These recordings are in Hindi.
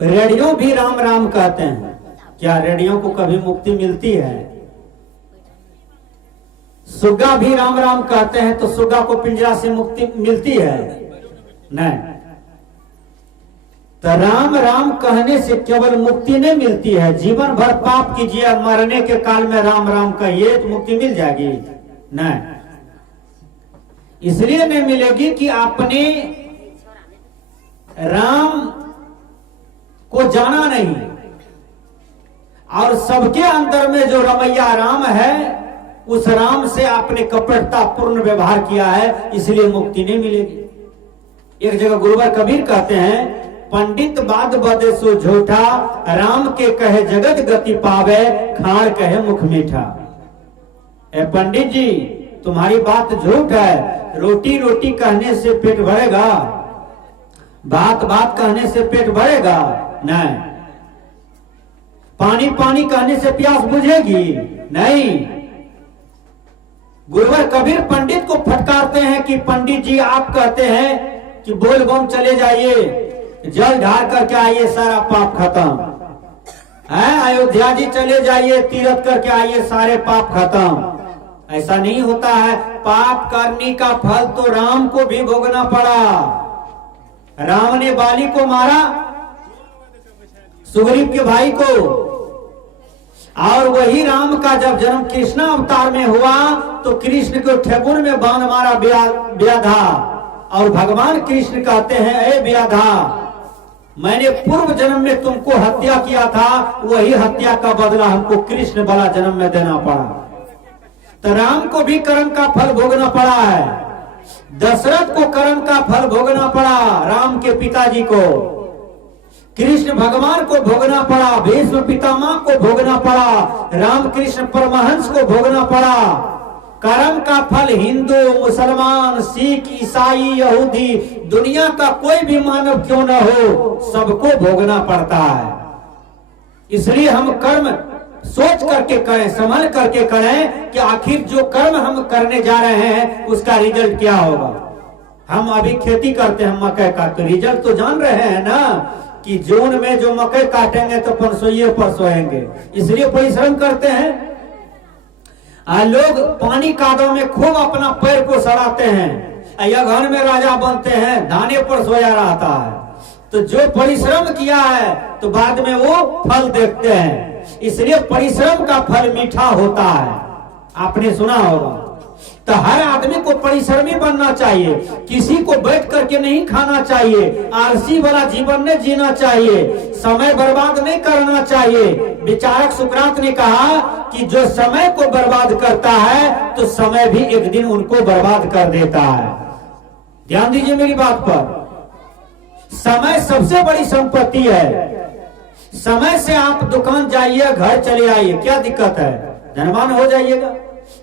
रेडियो भी राम राम कहते हैं। क्या रेडियो को कभी मुक्ति मिलती है? सुग्गा भी राम राम कहते हैं, तो सुग्गा को पिंजरा से मुक्ति मिलती है? नहीं। तो राम राम कहने से केवल मुक्ति नहीं मिलती है। जीवन भर पाप कीजिए, मरने के काल में राम राम कहिए तो मुक्ति मिल जाएगी? नहीं। इसलिए नहीं मिलेगी कि आपने राम को जाना नहीं, और सबके अंदर में जो रमैया राम है, उस राम से आपने कपटता पूर्ण व्यवहार किया है, इसलिए मुक्ति नहीं मिलेगी। एक जगह गुरुवर कबीर कहते हैं, पंडित बात बदे सो झूठा, राम के कहे जगत गति पावे, खाड़ कहे मुख मीठा। ए पंडित जी, तुम्हारी बात झूठ है। रोटी रोटी कहने से पेट भरेगा? बात बात कहने से पेट भरेगा? नहीं। पानी पानी कहने से प्यास बुझेगी? नहीं। गुरुवर कबीर पंडित को फटकारते हैं कि पंडित जी, आप कहते हैं कि बोल बम चले जाइए, जल ढार करके आइए, सारा पाप खत्म है। अयोध्या जी चले जाइए, तीर्थ करके आइए, सारे पाप खत्म। ऐसा नहीं होता है। पाप करने का फल तो राम को भी भोगना पड़ा। राम ने बाली को मारा, सुग्रीव के भाई को, और वही राम का जब जन्म कृष्ण अवतार में हुआ तो कृष्ण को ठेकुर में बाण मारा व्याधा, और भगवान कृष्ण कहते हैं, ए व्याधा, मैंने पूर्व जन्म में तुमको हत्या किया था, वही हत्या का बदला हमको कृष्ण वाला जन्म में देना पड़ा। तो राम को भी कर्म का फल भोगना पड़ा है। दशरथ को कर्म का फल भोगना पड़ा, राम के पिताजी को। कृष्ण भगवान को भोगना पड़ा, भीष्म पितामह को भोगना पड़ा, रामकृष्ण परमहंस को भोगना पड़ा। कर्म का फल हिंदू, मुसलमान, सिख, ईसाई, यहूदी, दुनिया का कोई भी मानव क्यों न हो, सबको भोगना पड़ता है। इसलिए हम कर्म सोच करके करें, समझ करके करें कि आखिर जो कर्म हम करने जा रहे हैं उसका रिजल्ट क्या होगा। हम अभी खेती करते हैं, मकई का, तो रिजल्ट तो जान रहे हैं ना कि जून में जो मकई काटेंगे तो परसों पर सोएंगे, इसलिए परिश्रम करते हैं। लोग पानी कादों में खूब अपना पैर को सड़ाते हैं, या घर में राजा बनते हैं, दाने पर सोया रहता है। तो जो परिश्रम किया है तो बाद में वो फल देखते हैं। इसलिए परिश्रम का फल मीठा होता है, आपने सुना होगा। तो हर आदमी को परिश्रमी बनना चाहिए, किसी को बैठ करके नहीं खाना चाहिए, आलसी वाला जीवन नहीं जीना चाहिए, समय बर्बाद नहीं करना चाहिए। विचारक सुकरात ने कहा कि जो समय को बर्बाद करता है तो समय भी एक दिन उनको बर्बाद कर देता है। ध्यान दीजिए मेरी बात पर। समय सबसे बड़ी संपत्ति है। समय से आप दुकान जाइए, घर चले आइए, क्या दिक्कत है? धनवान हो जाइएगा।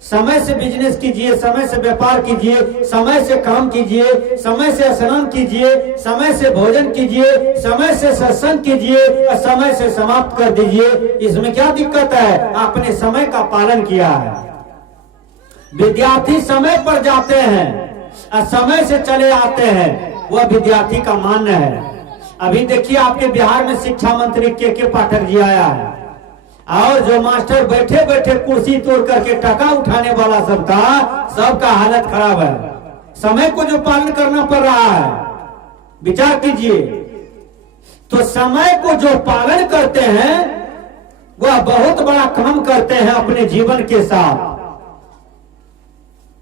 समय से बिजनेस कीजिए, समय से व्यापार कीजिए, समय से काम कीजिए, समय से स्नान कीजिए, समय से भोजन कीजिए, समय से सत्संग कीजिए और समय से समाप्त कर दीजिए। इसमें क्या दिक्कत है? आपने समय का पालन किया है। विद्यार्थी समय पर जाते हैं और समय से चले आते हैं, वह विद्यार्थी का मान्य है। अभी देखिए आपके बिहार में शिक्षा मंत्री के पाठक जी आया है, और जो मास्टर बैठे बैठे कुर्सी तोड़ करके टका उठाने वाला सब था, सबका हालत खराब है। समय को जो पालन करना पड़ रहा है, विचार कीजिए। तो समय को जो पालन करते हैं वह बहुत बड़ा काम करते हैं अपने जीवन के साथ।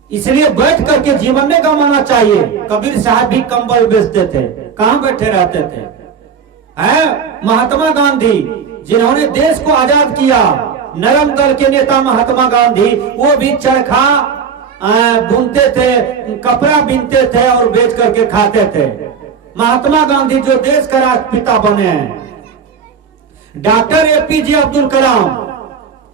इसलिए बैठ करके जीवन में गंवाना चाहिए। कबीर साहब भी कंबल बेचते थे, कहां बैठे रहते थे? महात्मा गांधी जिन्होंने देश को आजाद किया, नरम दल के नेता महात्मा गांधी, वो भी चरखा बुनते थे, कपड़ा बीनते थे और बेच करके खाते थे। महात्मा गांधी जो देश का राष्ट्रपिता बने हैं। डॉक्टर एपीजे अब्दुल कलाम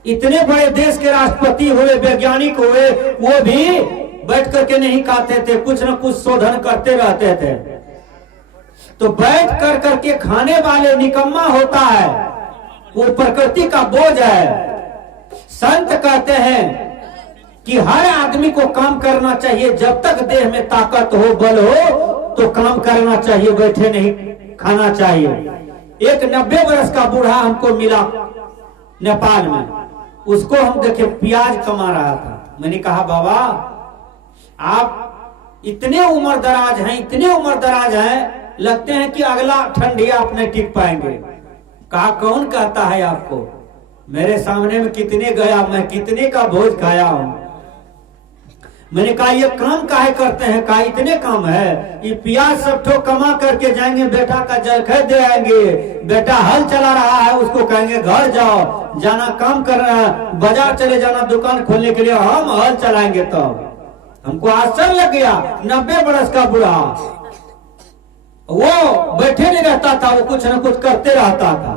इतने बड़े देश के राष्ट्रपति हुए, वैज्ञानिक हुए, वो भी बैठ करके नहीं खाते थे, कुछ न कुछ शोधन करते रहते थे। तो बैठ कर करके खाने वाले निकम्मा होता है, वो प्रकृति का बोझ है। संत कहते हैं कि हर आदमी को काम करना चाहिए, जब तक देह में ताकत हो, बल हो, तो काम करना चाहिए, बैठे नहीं खाना चाहिए। एक 90 वर्ष का बूढ़ा हमको मिला नेपाल में, उसको हम देखे प्याज कमा रहा था। मैंने कहा बाबा आप इतने उम्र दराज हैं, इतने उम्र दराज हैं, लगते हैं कि अगला ठंडी आप नहीं टिक पाएंगे। कहा कौन कहता है आपको, मेरे सामने में कितने गया, मैं कितने का भोज खाया हूं। मैंने कहा ये काम काहे करते हैं, कहा इतने काम है, ये प्याज सब ठो कमा करके जाएंगे, बेटा का जलखै दे आएंगे, बेटा हल चला रहा है उसको कहेंगे घर जाओ, जाना काम करना, बाजार चले जाना दुकान खोलने के लिए, हम हल चलाएंगे। तब हमको आश्चर्य लग गया, 90 वर्ष का बूढ़ा, वो बैठे नहीं रहता था, वो कुछ न कुछ करते रहता था।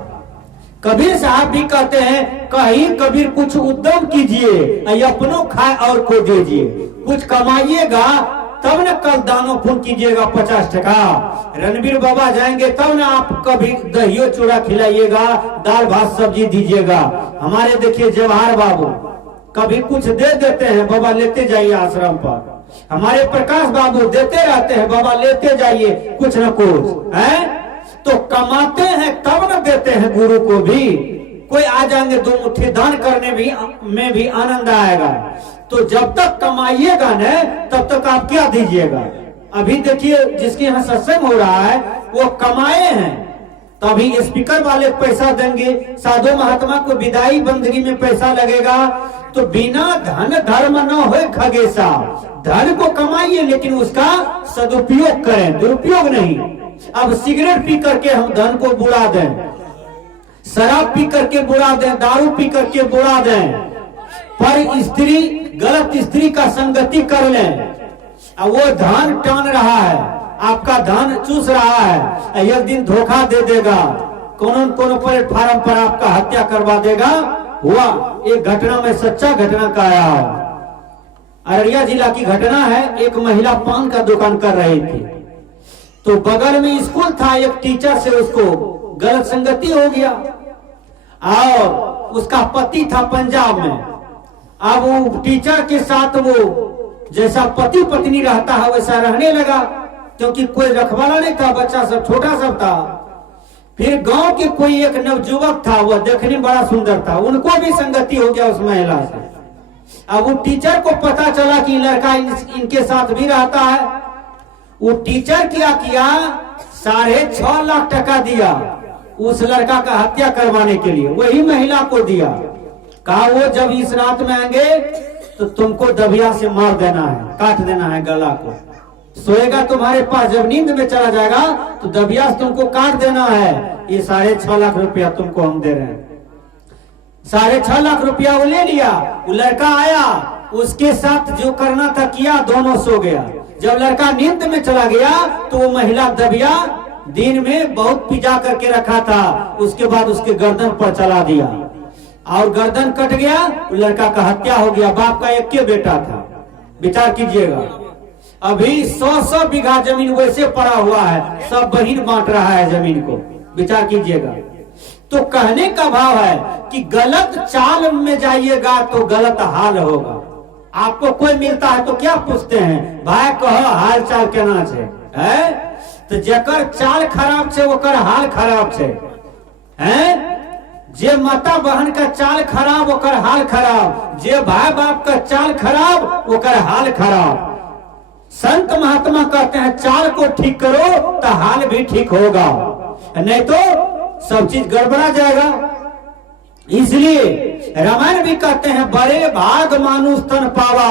कबीर साहब भी कहते हैं कहीं कबीर कुछ उद्यम कीजिए, अपनों खाए और को दीजिए, कुछ कमाइएगा तब न कल दानो पुण्य कीजिएगा 50 टका। रणबीर बाबा जाएंगे तब न आप कभी दहियो चूड़ा खिलाइएगा, दाल भात सब्जी दीजिएगा। हमारे देखिए जवाहर बाबू कभी कुछ दे देते हैं, बाबा लेते जाइए आश्रम पर। हमारे प्रकाश बाबू देते रहते हैं, बाबा लेते जाइए कुछ न कुछ है। तो कमाते हैं तब न देते हैं गुरु को भी। कोई आ जाएंगे 2 मुट्ठी दान करने में भी आनंद आएगा। तो जब तक कमाइएगा न तब तक आप क्या दीजिएगा। अभी देखिए जिसके यहाँ सत्संग हो रहा है वो कमाए हैं, तभी स्पीकर वाले पैसा देंगे, साधु महात्मा को विदाई बंदगी में पैसा लगेगा। तो बिना धन धर्म न हो खगेशा, धन को कमाइए लेकिन उसका सदुपयोग करें, दुरुपयोग नहीं। अब सिगरेट पी करके हम धन को बुरा दें, शराब पी करके बुरा दें, दारू पी करके बुरा दें, पर स्त्री गलत स्त्री का संगति कर लें, अब वो धन टान रहा है, आपका धन चूस रहा है, एक दिन धोखा दे देगा, कोनो प्लेटफार्म पर आपका हत्या करवा देगा। हुआ एक घटना में सच्चा घटना का आया, अररिया जिला की घटना है। एक महिला पान का दुकान कर रही थी, तो बगल में स्कूल था, एक टीचर से उसको गलत संगति हो गया और उसका पति था पंजाब में। अब वो टीचर के साथ वो जैसा पति पत्नी रहता है वैसा रहने लगा, क्योंकि कोई रखवाला नहीं था, बच्चा सब छोटा सब था। फिर गांव के कोई एक नवजुवक था, वह देखने में बड़ा सुंदर था, उनको भी संगति हो गया उस महिला से। अब वो टीचर को पता चला कि लड़का इनके साथ भी रहता है। वो टीचर क्या किया, 6.5 लाख टका दिया उस लड़का का हत्या करवाने के लिए, वही महिला को दिया। कहा वो जब इस रात में आएंगे तो तुमको दबिया से मार देना है, काट देना है गला को, सोएगा तुम्हारे पास, जब नींद में चला जाएगा तो दबिया से तुमको काट देना है। ये 6.5 लाख रुपया तुमको हम दे रहे हैं। 6.5 लाख रुपया वो ले लिया। वो लड़का आया, उसके साथ जो करना था किया, दोनों सो गया। जब लड़का नींद में चला गया तो वो महिला दबिया दिन में बहुत पिजा करके रखा था, उसके बाद उसके गर्दन पर चला दिया और गर्दन कट गया। लड़का का हत्या हो गया। बाप का एक के बेटा था, विचार कीजिएगा। अभी 100 बीघा जमीन वैसे पड़ा हुआ है, सब बहिन बांट रहा है जमीन को, विचार कीजिएगा। तो कहने का भाव है कि गलत चाल में जाइएगा तो गलत हाल होगा। आपको कोई मिलता है तो क्या पूछते हैं, भाई कहो हाल चाल केना छे, है? तो जेकर चाल खराब छे ओकर हाल खराब छे, हैं? जे माता बहन का चाल खराब ओकर हाल खराब, जे भाई बाप का चाल खराब ओकर हाल खराब। संत महात्मा कहते हैं चाल को ठीक करो तो हाल भी ठीक होगा, नहीं तो सब चीज गड़बड़ा जाएगा। इसलिए रामायण भी कहते हैं बड़े भाग मानुष तन पावा।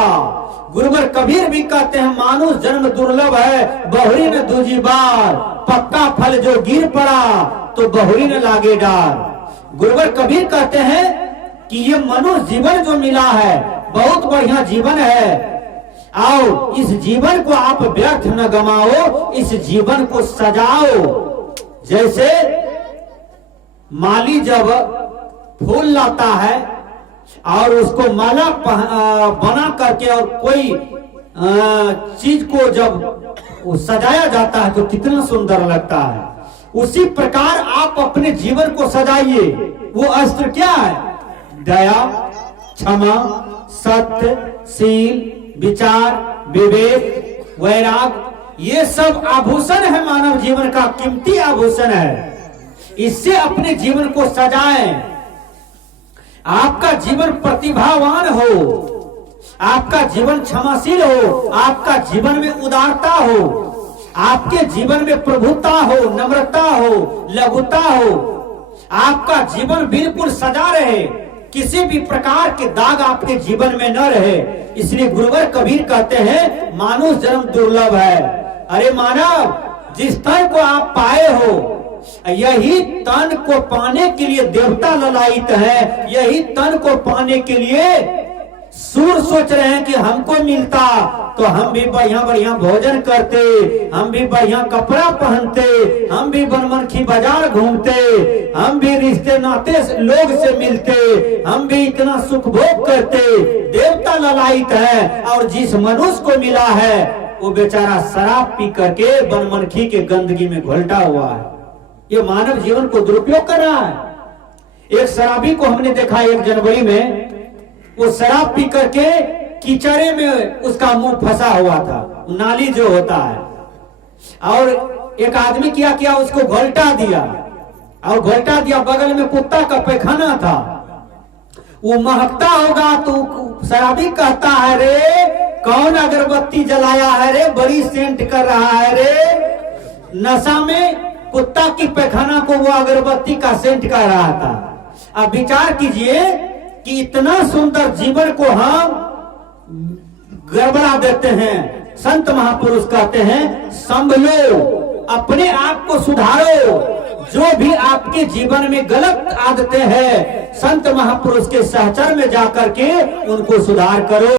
गुरुवर कबीर भी कहते हैं मानुष जन्म दुर्लभ है, बहुरी न दूजी बार, पक्का फल जो गिर पड़ा तो बहुरी न लागे डार। गुरुवर कबीर कहते हैं कि ये मनुष्य जीवन जो मिला है बहुत बढ़िया जीवन है, आओ इस जीवन को आप व्यर्थ न गमाओ, इस जीवन को सजाओ। जैसे माली जब फूल लाता है और उसको माला बना करके और कोई चीज को जब सजाया जाता है तो कितना सुंदर लगता है, उसी प्रकार आप अपने जीवन को सजाइए। वो अस्त्र क्या है? दया, क्षमा, सत्य, शील, विचार, विवेक, वैराग, ये सब आभूषण है, मानव जीवन का कीमती आभूषण है। इससे अपने जीवन को सजाएं। आपका जीवन प्रतिभावान हो, आपका जीवन क्षमाशील हो, आपका जीवन में उदारता हो, आपके जीवन में प्रभुता हो, नम्रता हो, लघुता हो, आपका जीवन बिल्कुल सजा रहे, किसी भी प्रकार के दाग आपके जीवन में न रहे। इसलिए गुरुवर कबीर कहते हैं मानुष जन्म दुर्लभ है। अरे मानव, जिस तन को आप पाए हो, यही तन को पाने के लिए देवता ललायित है, यही तन को पाने के लिए सूर सोच रहे हैं कि हमको मिलता तो हम भी बढ़िया बढ़िया भोजन करते, हम भी बढ़िया कपड़ा पहनते, हम भी बनमनखी बाजार घूमते, हम भी रिश्ते नाते लोग से मिलते, हम भी इतना सुख भोग करते। देवता ललायित है और जिस मनुष्य को मिला है वो बेचारा शराब पी करके बनमनखी के गंदगी में घोलटा हुआ है। ये मानव जीवन को दुरुपयोग कर रहा है। एक शराबी को हमने देखा 1 जनवरी में, वो शराब पी करके कीचड़े में उसका मुंह फंसा हुआ था, नाली जो होता है, और एक आदमी क्या उसको घोलटा दिया, और घोलटा दिया, बगल में कुत्ता का पैखाना था, वो महकता होगा तो शराबी कहता है रे कौन अगरबत्ती जलाया है रे, बड़ी सेंट कर रहा है रे। नशा में कुत्ता की पैखाना को वो अगरबत्ती का सेंट कर रहा था। अब विचार कीजिए कि इतना सुंदर जीवन को हम गड़बड़ा देते हैं। संत महापुरुष कहते हैं संभलो, अपने आप को सुधारो। जो भी आपके जीवन में गलत आदतें हैं, संत महापुरुष के सहचर में जाकर के उनको सुधार करो।